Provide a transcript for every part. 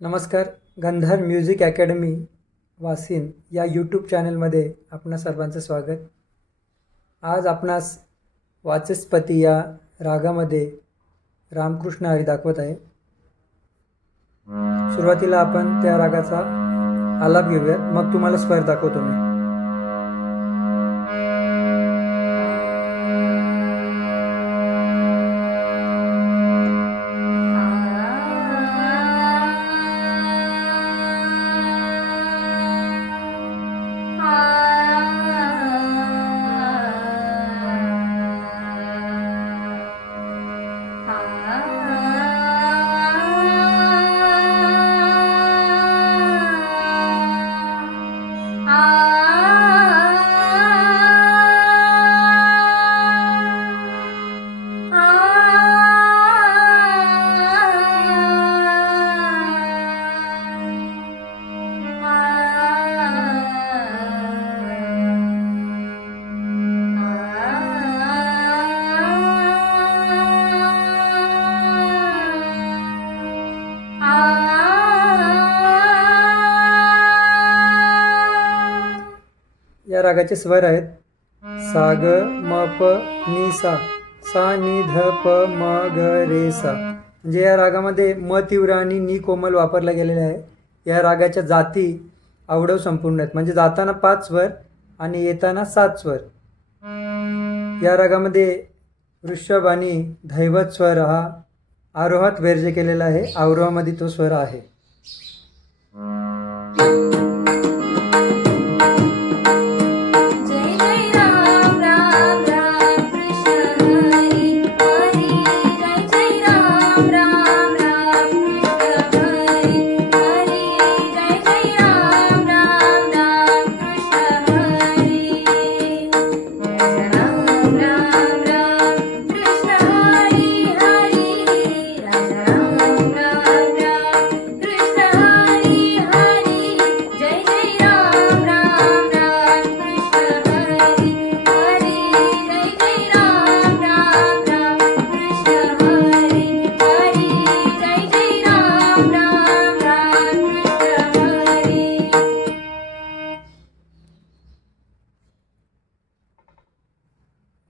नमस्कार. गंधार music academy वासिन या यूट्यूब चॅनलमध्ये आपणा सर्वांचं स्वागत. आज आपणास वाचस्पती या रागामध्ये रामकृष्ण हरी दाखवत आहे. सुरुवातीला आपण त्या रागाचा आलाप घेऊया, मग तुम्हाला स्वर दाखवतो मी. या रागाचे स्वर आहेत सा ग म प नि सा, सा नि ध प म ग रे सा. म्हणजे या रागामध्ये म तीव्र आणि नि कोमल वापरला गेलेला आहे. या रागाच्या जाती अवढव संपूर्ण आहेत, म्हणजे जाताना 5 स्वर आणि येताना 7 स्वर. या रागामध्ये ऋषभ आणि धैवत स्वर हा आरोहात वर्ज्य केलेला आहे, अवरोहामध्ये तो स्वर आहे.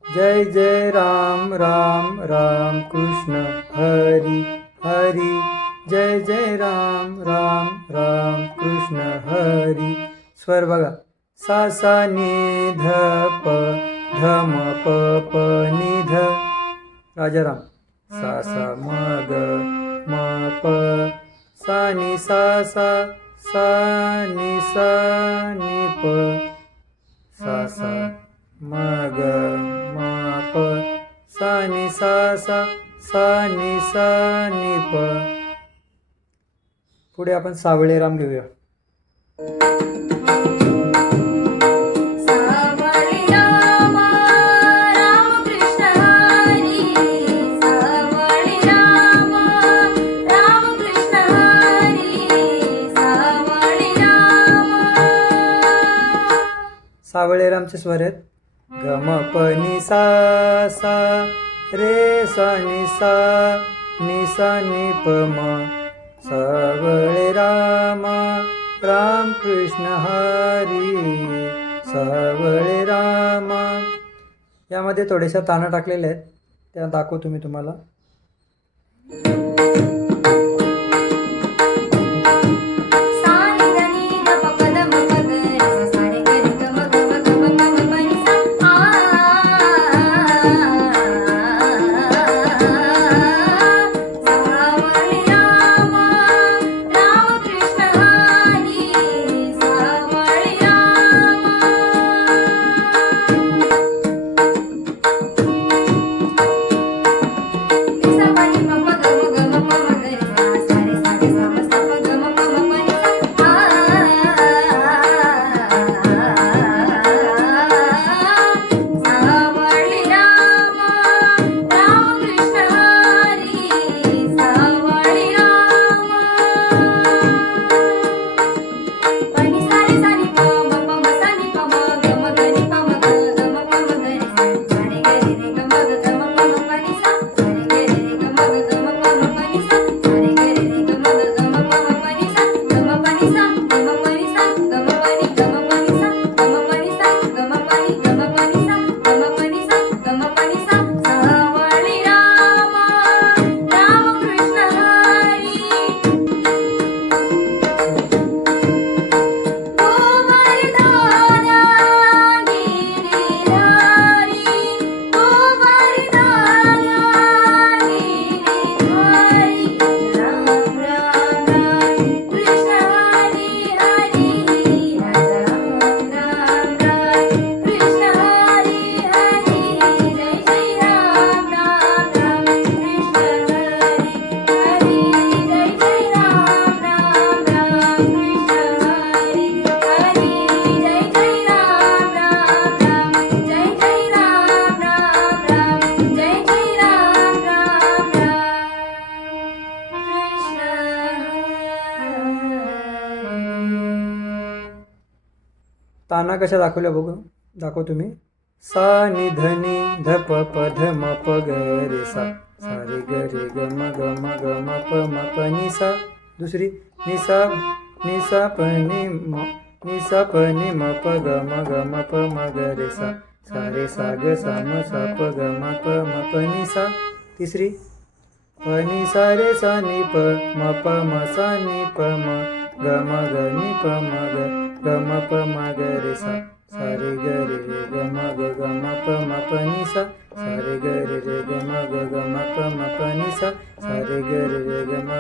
जय जय राम राम राम कृष्ण हरी हरी, जय जय राम राम राम कृष्ण हरी. स्वर बघा सा सा नि ध प ध म प प नि ध. राजाराम सा सा म ग म प सा नि सा सा, सा नि सा नि प सा सा म ग म प सा नि सा सा, सा नि सा नि प. पुढे आपण सावळे राम घेऊया. सावळे रामचे स्वर आहेत ग म प नि सा सा, रे सा नि सा नि प म. सावळे राम राम कृष्ण हरी, सावळे राम. यामध्ये थोड्याशा ताना टाकलेल्या आहेत, त्या दाखवतो मी तुम्हाला. ताना कशा दाखवल्या बघू, दाखव तुम्ही. सा नि ध नि ध प प ध म प ग रे सा, सा रे ग रे ग म ग म ग म प नि सा. दुसरी नि सा प नि म प ग म प म ग रे सा, सा रे सा ग सा म सा प ग म प नि सा. तिसरी प नि सा रे सा नि प म प म सा नि प म ग नि प म प म ग रे सा, सा रे ग रे ग म प नि सा, सा रे ग रे ग म प नि सा, सा रे ग रे ग म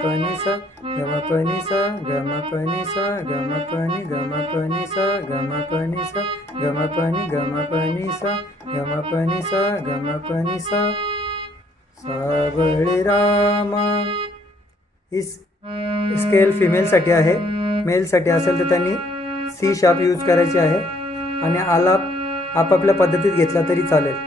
प नि सा, ग म प नि सा, ग म प नि सा, ग म प नि सा, ग म प नि सा, ग म प नि सा, ग म प नि सा, ग म प नि सा. सावळे रामा. ही स्केल फिमेलसाठी आहे. मेलसाठी असेल तर त्यांनी सी शार्प यूज करायची आहे आणि आलाप आपापल्या पद्धतीत घेतला तरी चालेल.